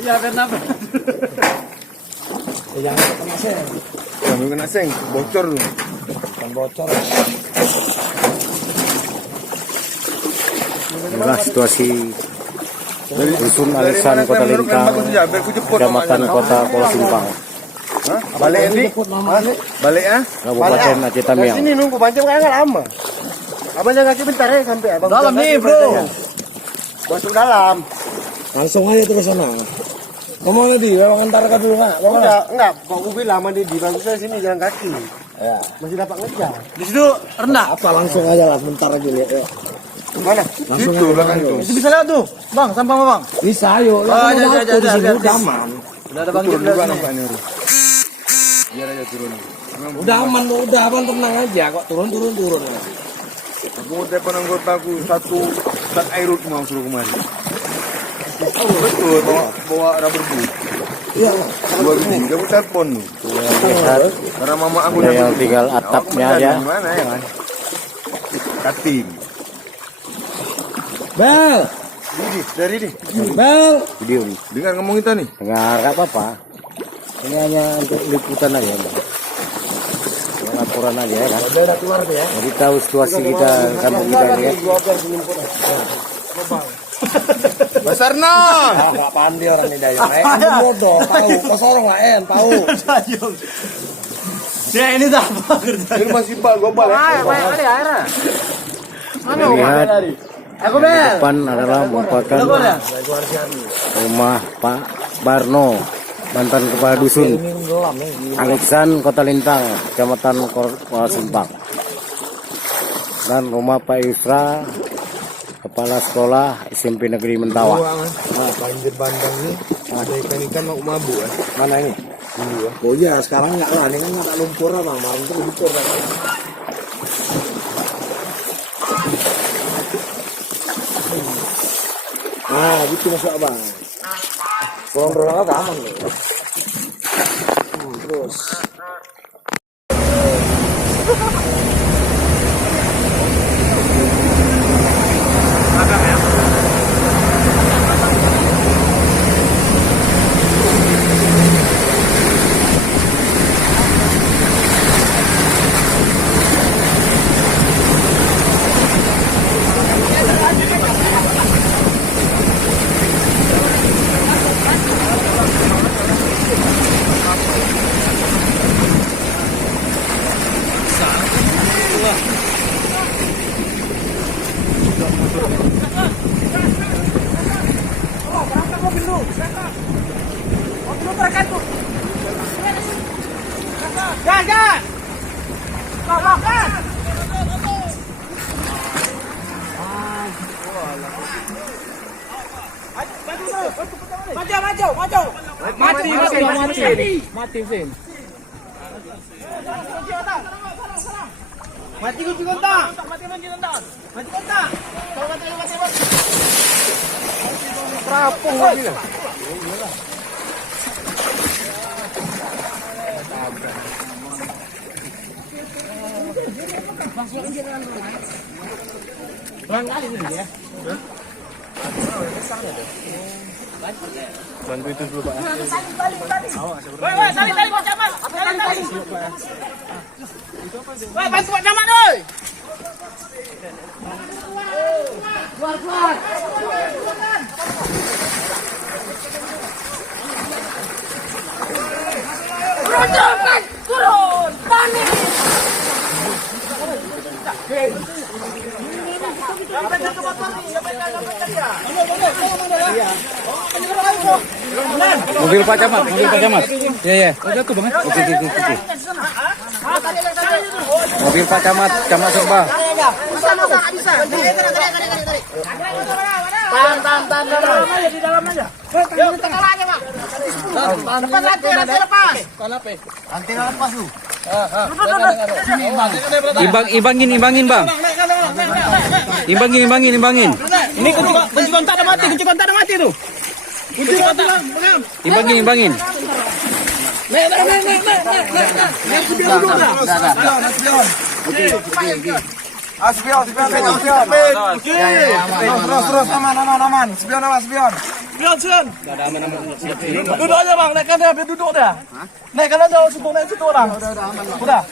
Iya, kenapa? Jangan kena seng. Jangan kena seng, bocor lu. Bukan bocor. Inilah situasi Dusun Alisan Kota Lintang, Kecamatan Kota Pulau Simpang, Balik ini, balik ya. Kabupaten Aceh Tamiang. Sini nunggu pancam kayaknya lama. Abang jaga kaki bentar ya sampai abang. Dalam nih, bro. Masuk dalam. Langsung aja terus sana. Ngomongnya di, bang antar ke dulu nggak? Enggak. Kok gue bilang sama di bagusnya sini jalan kaki. Ya. Masih dapat ngejar. Di situ rendah. Apa langsung aja lah, bentar aja lihat ya. Mana? Langsung Situ aja, belakang itu. Itu bisa lihat tuh, bang, sampah bang. Bisa ayo. Oh, Di ada, sini ada. udah aman. Udah ada bang Turun Jepla juga sini. nampaknya. Biar aja turun. Udah aman, udah aman, tenang aja. Kok turun. Aku mau telepon anggotaku satu sak airut mau suruh kemari. Betul, bawa rubber boot. Iya. Dua biji, kamu telepon lu. Lihat Karena mama aku yang tinggal atapnya aja. Gimana ya kan? Cutting. Bel, Dari ini. Bel. Video nih. Dengar ngomong kita nih. Dengar nggak apa-apa. Ini hanya untuk liputan aja. Laporan aja ya kan. Udah keluar tuh ya. Jadi tahu situasi kita kampung kita ini ya. Basarnas. Nggak pandai orang ini dayung. Aku bodoh, tahu. Kau sorong lah, tahu. Ya ini apa kerja? Ini masih Pak Gobal ya. Airnya. Lihat Aku di depan adalah merupakan rumah Pak Barno, mantan kepala dusun Alisan Kota Lintang, Kecamatan Pulau Simpang, dan rumah Pak Isra, kepala sekolah SMP Negeri Mentawai. Nah, banjir bandang nih. Ada ikan-ikan mau mabuk ya. Mana ini? Oh iya, sekarang nggak lah. Ini kan nggak lumpur lah, bang. Malam itu lumpur kan. Nah, gitu masuk abang. Pulang berangkat aman nih. Terus. Mati kunci kontak. Mati kontak. Terapung lagi lah. Bantu itu dulu Pak. Woi, tali Pak Camat. Tali. Woi, bantu Pak Camat oi. Keluar. Turun. Panik. Mobil Pak Camat. Iya. Oke. Mobil Pak Camat Serba. Tahan. Di dalam aja. Yuk, kita kalah aja, Pak. Lepas rantai lepas. Rantai lepas lu. Imbangin bang. Imbangin. Ini kunci kontak udah mati tuh. Kunci kontak. Imbangin. Naik. Spion. Terus aman. Spion. Biarkan. Duduk aja bang, naikkan dia, biar duduk dia. Naikkan aja, situ naik situ orang. Udah.